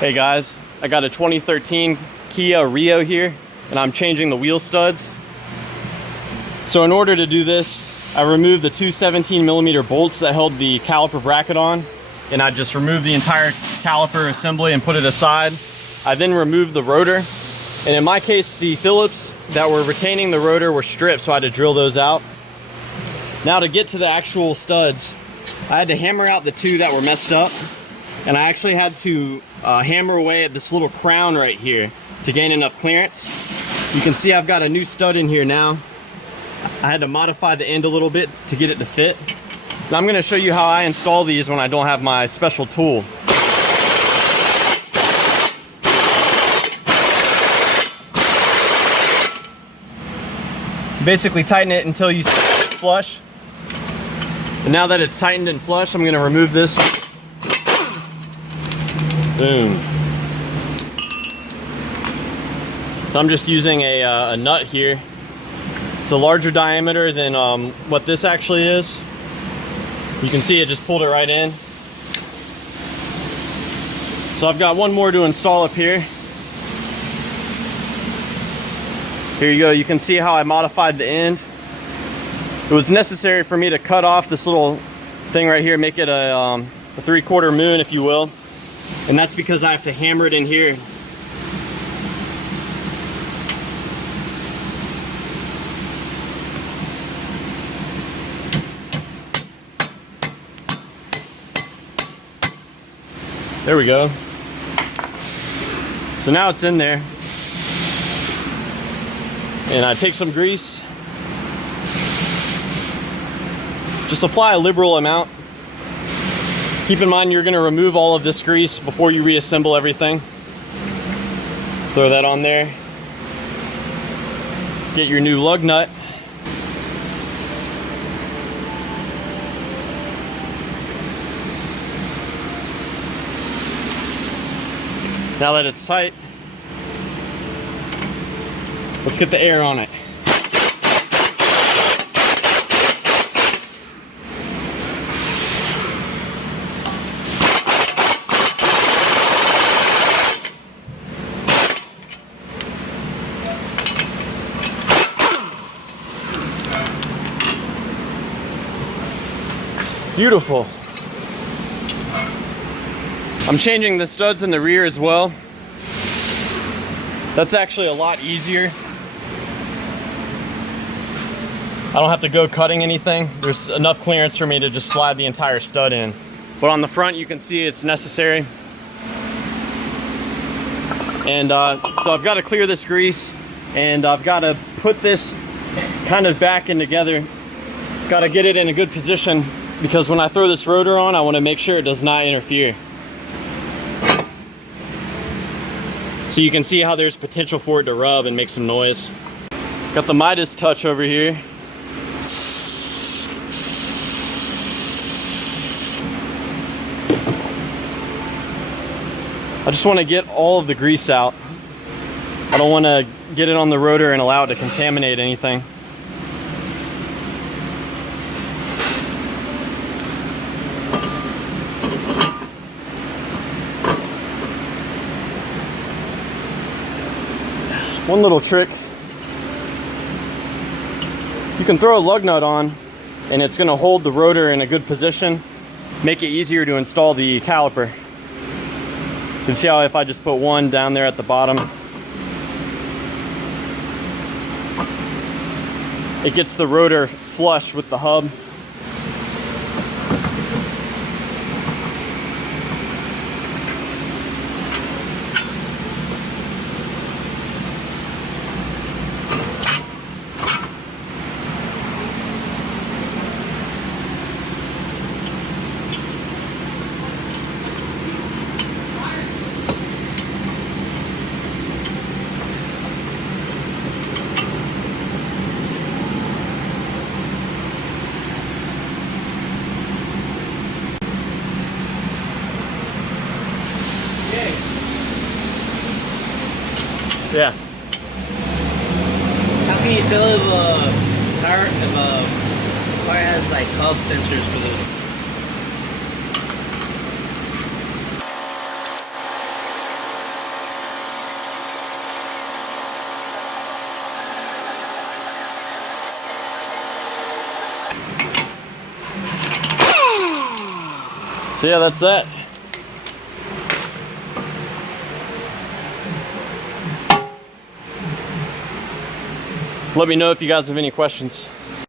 Hey guys, I got a 2013 Kia Rio here and I'm changing the wheel studs. So in order to do this, I removed the two 17mm bolts that held the caliper bracket on, and I just removed the entire caliper assembly and put it aside. I then removed the rotor, and in my case the Phillips that were retaining the rotor were stripped, so I had to drill those out. Now to get to the actual studs, I had to hammer out the two that were messed up, and I actually had to hammer away at this little crown right here to gain enough clearance. You can see I've got a new stud in here now. I had to modify the end a little bit to get it to fit. Now I'm going to show you how I install these when I don't have my special tool. Basically tighten it until you flush. And now that it's tightened and flush, I'm going to remove this. Boom. So I'm just using a nut here. It's a larger diameter than what this actually is. You can see it just pulled it right in. So I've got one more to install up here. Here you go. You can see how I modified the end. It was necessary for me to cut off this little thing right here, make it a 3/4 moon, if you will. And that's because I have to hammer it in here. There we go. So now it's in there. And I take some grease. Just apply a liberal amount. Keep in mind you're going to remove all of this grease before you reassemble everything. Throw that on there. Get your new lug nut. Now that it's tight, let's get the air on it. Beautiful. I'm changing the studs in the rear as well. That's actually a lot easier. I don't have to go cutting anything. There's enough clearance for me to just slide the entire stud in. But on the front, you can see it's necessary. And so I've got to clear this grease, and I've got to put this kind of back in together. Got to get it in a good position, because when I throw this rotor on, I want to make sure it does not interfere. So you can see how there's potential for it to rub and make some noise. Got the Midas touch over here. I just want to get all of the grease out. I don't want to get it on the rotor and allow it to contaminate anything. One little trick, you can throw a lug nut on and it's going to hold the rotor in a good position, make it easier to install the caliper. You can see how if I just put one down there at the bottom, it gets the rotor flush with the hub. Yeah. How can you tell if a car has like hub sensors for this? So yeah, that's that. Let me know if you guys have any questions.